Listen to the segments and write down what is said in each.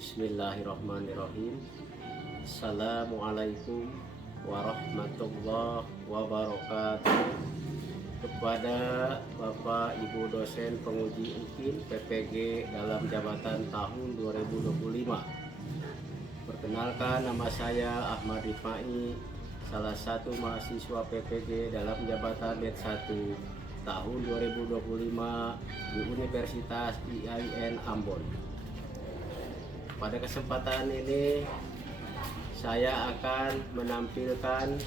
Bismillahirrahmanirrahim. Assalamualaikum warahmatullahi wabarakatuh. Kepada Bapak Ibu dosen penguji UKIN PPG dalam jabatan tahun 2025. Perkenalkan, nama saya Ahmad Rifai, salah satu mahasiswa PPG dalam jabatan D1 tahun 2025 di Universitas IAIN Ambon. Pada kesempatan ini saya akan menampilkan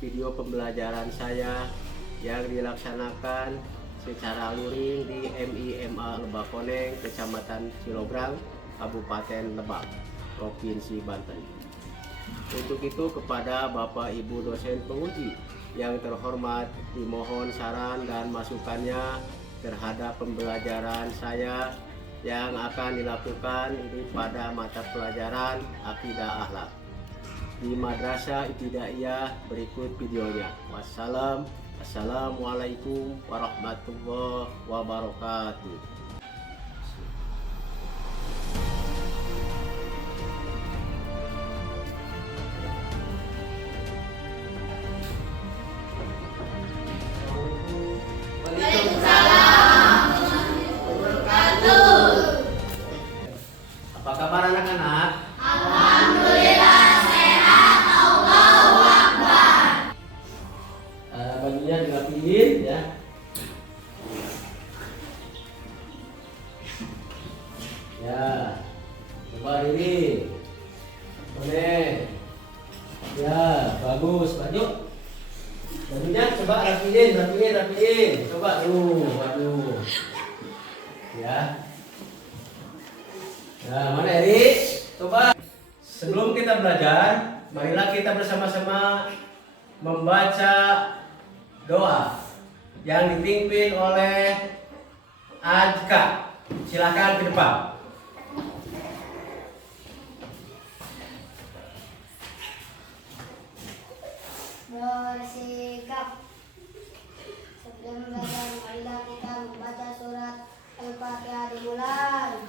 video pembelajaran saya yang dilaksanakan secara luring di MIMA Lebak Koneng, Kecamatan Cilograng, Kabupaten Lebak, Provinsi Banten. Untuk itu, kepada Bapak Ibu dosen penguji yang terhormat, dimohon saran dan masukannya terhadap pembelajaran saya yang akan dilakukan ini pada mata pelajaran Akidah Akhlak di Madrasah Ibtidaiyah. Berikut videonya. Wassalamualaikum warahmatullahi wabarakatuh. Apa kabar anak-anak? Alhamdulillah sehat, Allahu Akbar. Bajunya dirapiin ya. Ya, coba diri. Boleh. Ya, bagus. Bajunya coba rapiin. Coba waduh. Ya. Nah, mana Eri? Coba. Sebelum kita belajar, marilah kita bersama-sama membaca doa yang dipimpin oleh Ajka. Silakan ke depan. Bersikap. Sebelum belajar, marilah kita membaca surat Al-Fatihah dimulai.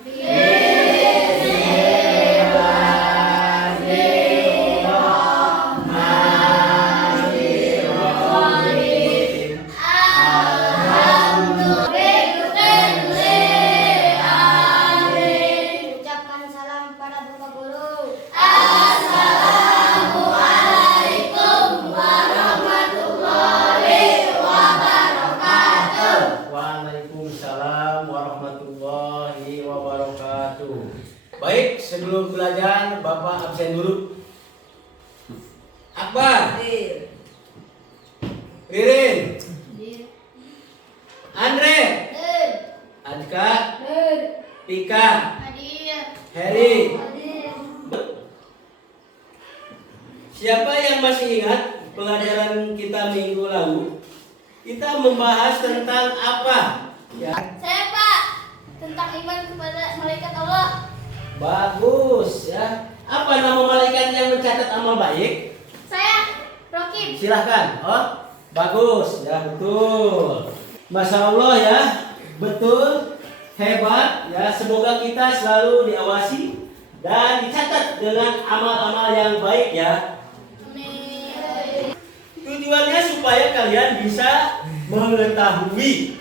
Ucapkan salam pada Bapak Guru. Assalamualaikum warahmatullahi wabarakatuh. Waalaikumsalam warahmatullahi wabarakatuh. Baik, sebelum belajar Bapak absen dulu. Akbar, Ririn, Andre, Adka, Pika, Heri. Siapa yang masih ingat pelajaran kita minggu lalu? Kita membahas tentang apa? Ya. Saya Pak, tentang iman kepada malaikat Allah. Bagus ya. Apa nama malaikat yang mencatat amal baik? Saya Rokim. Silahkan. Oh, bagus ya, betul. Masya Allah ya, betul, hebat ya. Semoga kita selalu diawasi dan dicatat dengan amal-amal yang baik ya. Amin. Tujuannya supaya kalian bisa mengetahui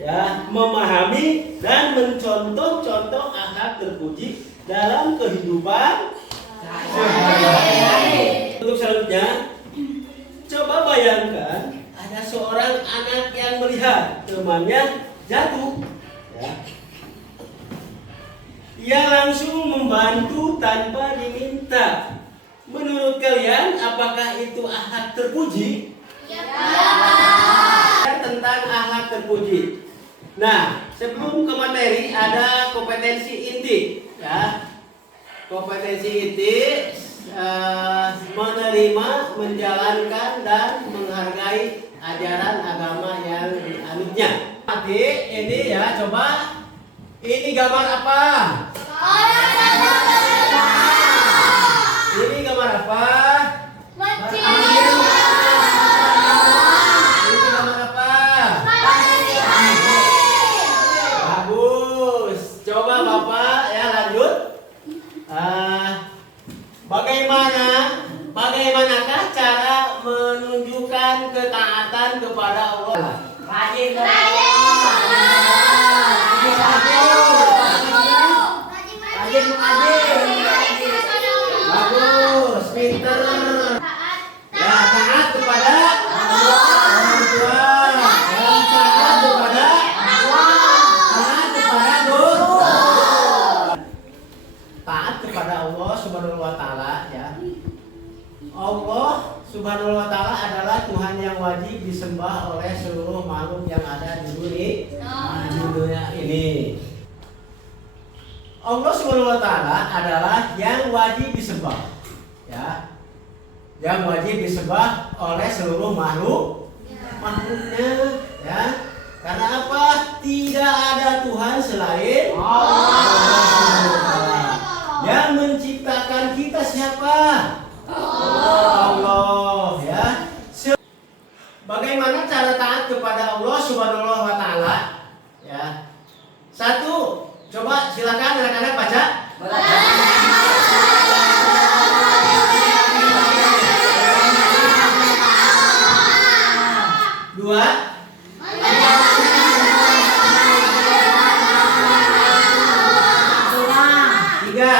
ya, memahami dan mencontoh-contoh akhlak terpuji dalam kehidupan sehari-hari. Untuk selanjutnya, coba bayangkan ada seorang anak yang melihat temannya jatuh ya. Ia langsung membantu tanpa diminta. Menurut kalian, apakah itu akhlak terpuji? Ya. Tentang akhlak terpuji. Nah, sebelum ke materi ada kompetensi inti ya. Kompetensi inti menerima, menjalankan dan menghargai ajaran agama yang dianutnya. Nanti ini ya, coba ini gambar apa? Ini gambar apa? Ini gambar apa? Bagus. Coba Bapak ya lanjut. taatan kepada Allah. Rajin. Rajin mengaji. Bagus, pinter. Ya, taat kepada orang tua. Ya, taat kepada guru. Taat kepada Allah Subhanahu wa taala ya. Allah Subhanahu wa taala adalah Tuhan yang wajib disembah oleh seluruh makhluk yang ada di dunia ini. Allah Subhanahu wa taala adalah yang wajib disembah. Ya. Yang wajib disembah oleh seluruh makhluknya ya. Karena apa? Tidak ada Tuhan selain Allah. Yang menciptakan kita siapa? Allah ya. Bagaimana cara taat kepada Allah Subhanahu wa taala? Ya. Satu, coba silakan anak-anak baca. Dua. Tiga.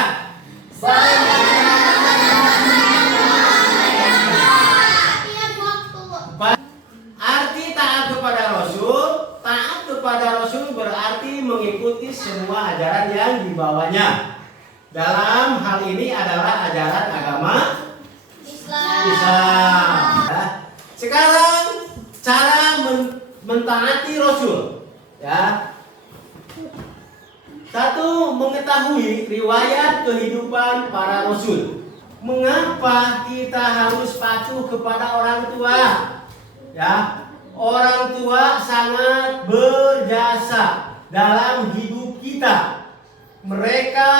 Empat. Arti taat kepada Rasul berarti mengikuti semua ajaran yang dibawanya. Dalam hal ini adalah ajaran agama Islam. Ya. Sekarang cara mentaati Rasul. Ya. Satu, mengetahui riwayat kehidupan para Rasul. Mengapa kita harus patuh kepada orang tua? Ya, orang tua sangat berjasa dalam hidup kita. Mereka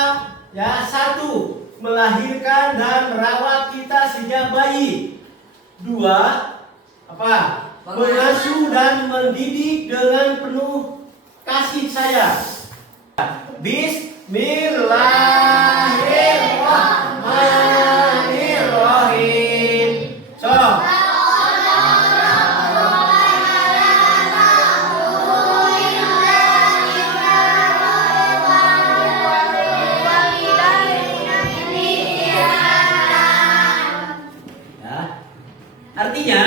ya satu, melahirkan dan merawat kita sejak bayi. Dua, apa? Mengasuh dan mendidik dengan penuh kasih sayang. Bismillahirrahmanirrahim. So. Ya. Artinya,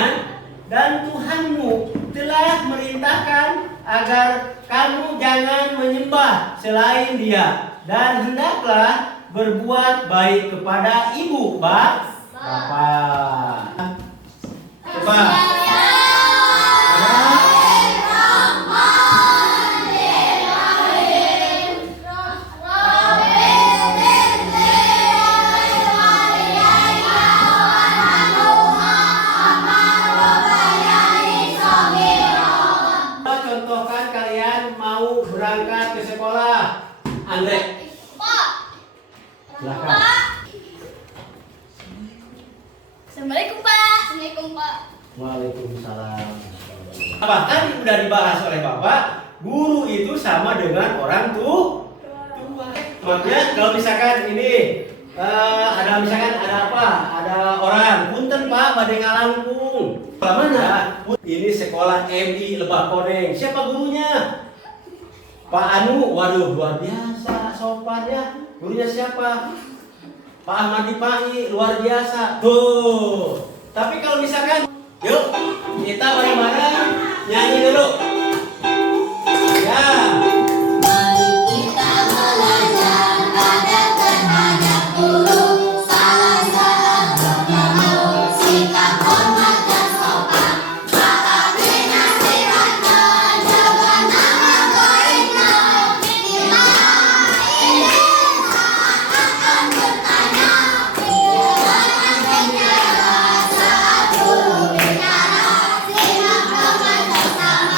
dan Tuhanmu telah merintahkan agar kamu jangan menyembah selain Dia, dan hendaklah berbuat baik kepada ibu bapak. Coba. Contohkan kalian mau berangkat ke sekolah. Andre. Silakan. Assalamualaikum Pak. Assalamualaikum Pak. Waalaikumsalam. Bahkan udah dibahas oleh Bapak, guru itu sama dengan orang tua. Makanya kalau misalkan ini ada apa? Ada orang, punten Pak, badai ngalangkung. Mana? Ini sekolah MI Lebak Koneng. Siapa gurunya? Pak Anu. Waduh, luar biasa sopan ya. Gurunya siapa? Pak Ahmad Dipai, luar biasa. Tuh. Tapi kalau misalkan, yuk kita bareng-bareng nyanyi dulu. Ya.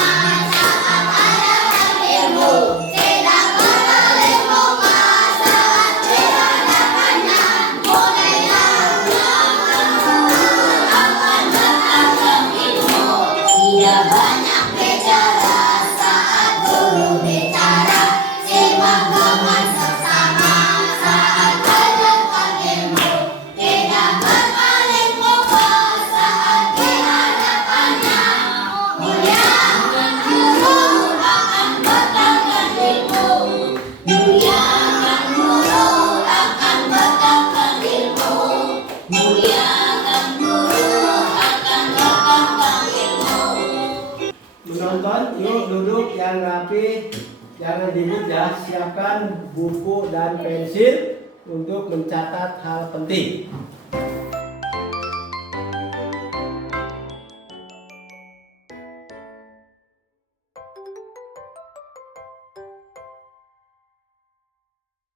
Sama kawan, yuk duduk yang rapi, jangan ribut ya. Siapkan buku dan pensil untuk mencatat hal penting.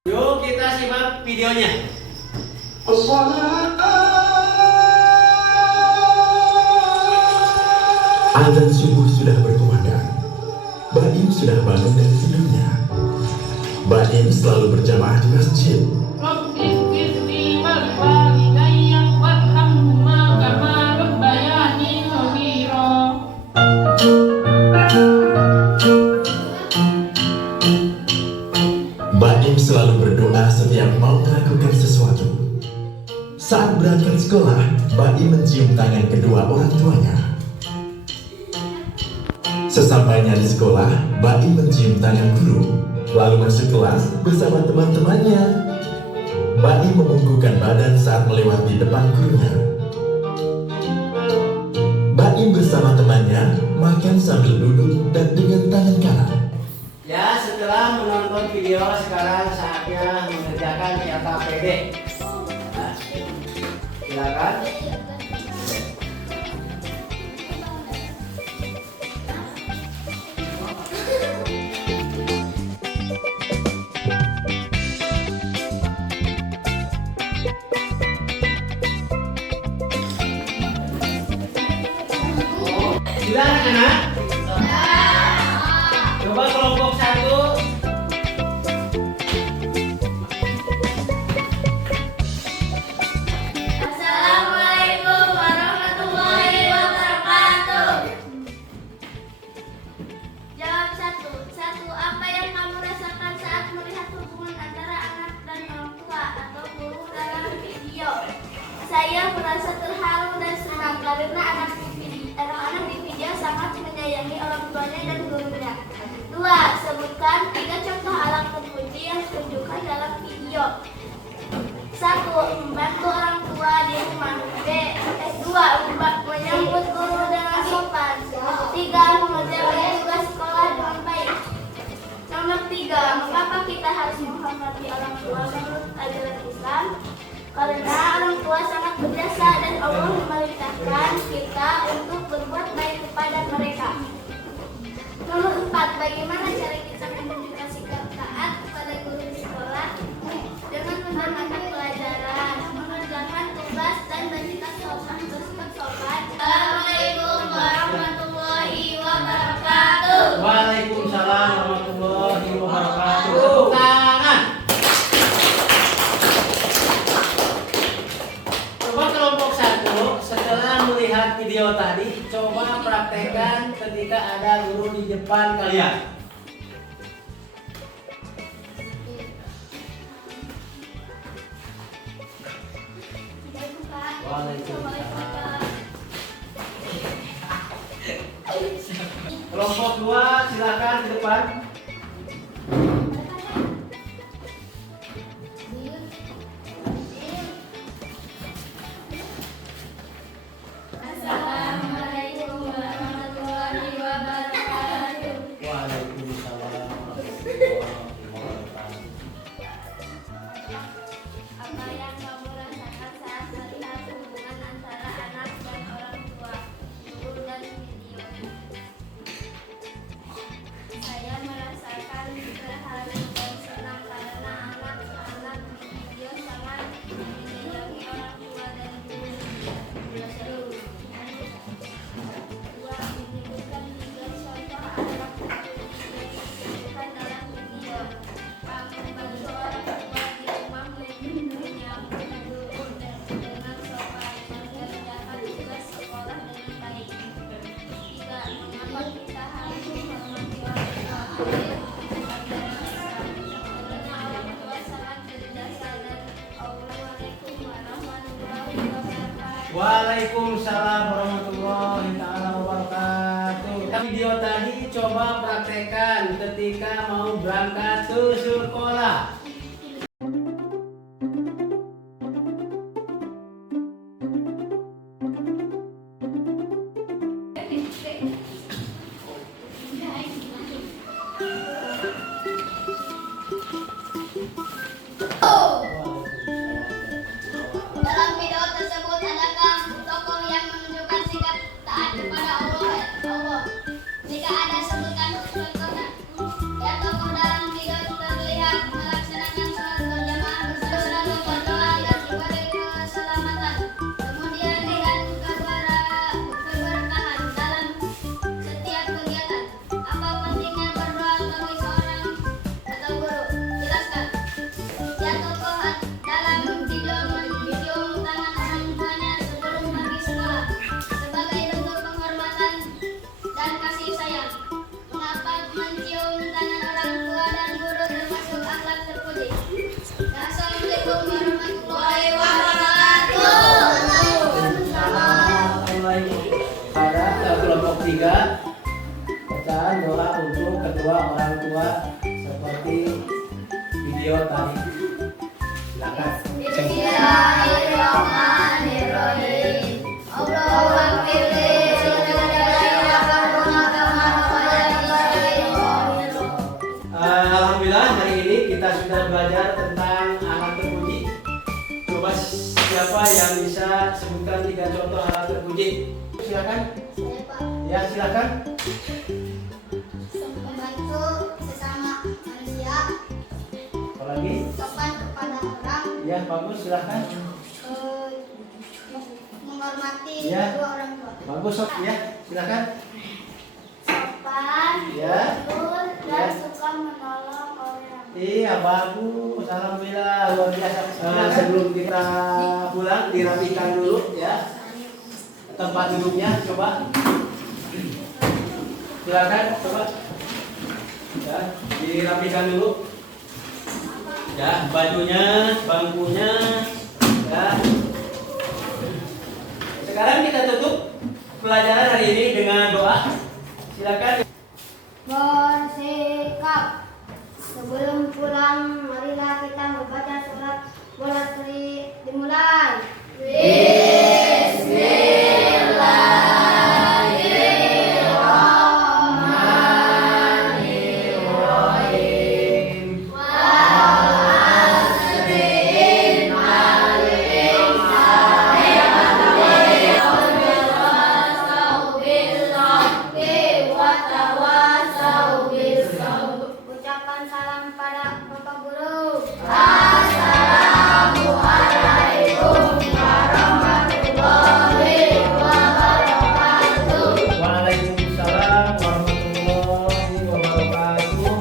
Yuk kita simak videonya. Azan subuh sudah berkumandang. Baim sudah bangun dari tidurnya. Baim selalu berjamaah di masjid. Baim selalu berdoa setiap mau melakukan sesuatu. Saat berangkat sekolah, Baim mencium tangan kedua orang tuanya. Sesampainya di sekolah, Baim mencium tangan guru, lalu masuk kelas bersama teman-temannya. Baim membungkukkan badan saat melewati depan gurunya. Baim bersama temannya makan sambil duduk dan dengan tangan kanan. Ya, setelah menonton video, sekarang saatnya mengerjakan LKPD. Nah, silakan. Silakan anak. Coba kelompok 1. Assalamualaikum warahmatullahi wabarakatuh. Jawab 1. Apa yang kamu rasakan saat melihat hubungan antara anak dan orang tua atau guru dalam video? Saya merasa terharu dan senang karena anak-anak di video sangat menyayangi orang tuanya dan gurunya. 2. Sebutkan 3 contoh alat terpuji yang ditunjukkan dalam video. 1. Membantu orang tua di rumah. 2. Menyambut guru dengan sopan. 3. Mengerjakan tugas sekolah dengan baik. Nomor 3. Mengapa kita harus menghormati orang tua menurut ajaran Islam? Karena orang tua sangat berjasa dan Allah memerintahkan kita untuk berbuat baik kepada mereka. Nomor 4. Bagaimana cara kita menunjukkan sikap taat kepada guru di sekolah? Dengan menjalankan pelajaran, mengerjakan tugas, dan bersikap sopan. Assalamualaikum warahmatullahi wabarakatuh. Waalaikumsalam warahmatullahi wabarakatuh. Tepuk tangan. Coba kelompok 1, setelah melihat video tadi, coba praktekkan ketika ada guru di depan kalian. Waalaikumsalam. Kelompok 2, silakan ke depan. Assalamualaikum warahmatullahi wabarakatuh. Waalaikumsalam warahmatullahi wabarakatuh. Apa yang kamu rasakan saat melihat hubungan antara anak dan orang tua? Guru dan video. Saya merasakan terharu dan senang karena anak-anak di video sangat menyayangi orang tua dan guru. 2. Menyebutkan 3 contoh alat terpuji yang ditunjukkan dalam video. Membantu orang tua di rumah, menyambut guru dengan sopan, mengerjakan tugas sekolah dengan baik. 3. Mengapa kita harus menghormati orang tua? Karena orang tua sangat berjasa dan Assalamualaikum warahmatullahi wabarakatuh. Waalaikumsalam warahmatullahi wabarakatuh. Video tadi coba praktekkan ketika mau berangkat ke sekolah. video tadi. Silakan. Bismillahirrahmanirrahim. Allahumma firli Alhamdulillah hari ini kita sudah belajar tentang alat terpuji. Coba siapa yang bisa sebutkan 3 contoh alat terpuji? Silakan. Ya silakan. Membantu sesama manusia, Apalagi? sopan kepada orang, Ya bagus silakan. menghormati Ya. kedua orang tua. Bagus Sob. Ya silakan. Sopan, Ya. jujur, Ya. dan suka menolong orang. Iya bagus. Alhamdulillah luar biasa. Sebelum kita pulang dirapikan dulu ya tempat duduknya. Coba. Silakan coba. Ya dirapikan dulu. Ya bajunya, bangkunya. Ya. Sekarang kita tutup pelajaran hari ini dengan doa. Silakan. Bersikap. Sebelum pulang, marilah kita membaca surat Munafiqun. Dimulai. Ucapan salam pada Bapak Guru. Waalaikumsalam warahmatullahi wabarakatuh.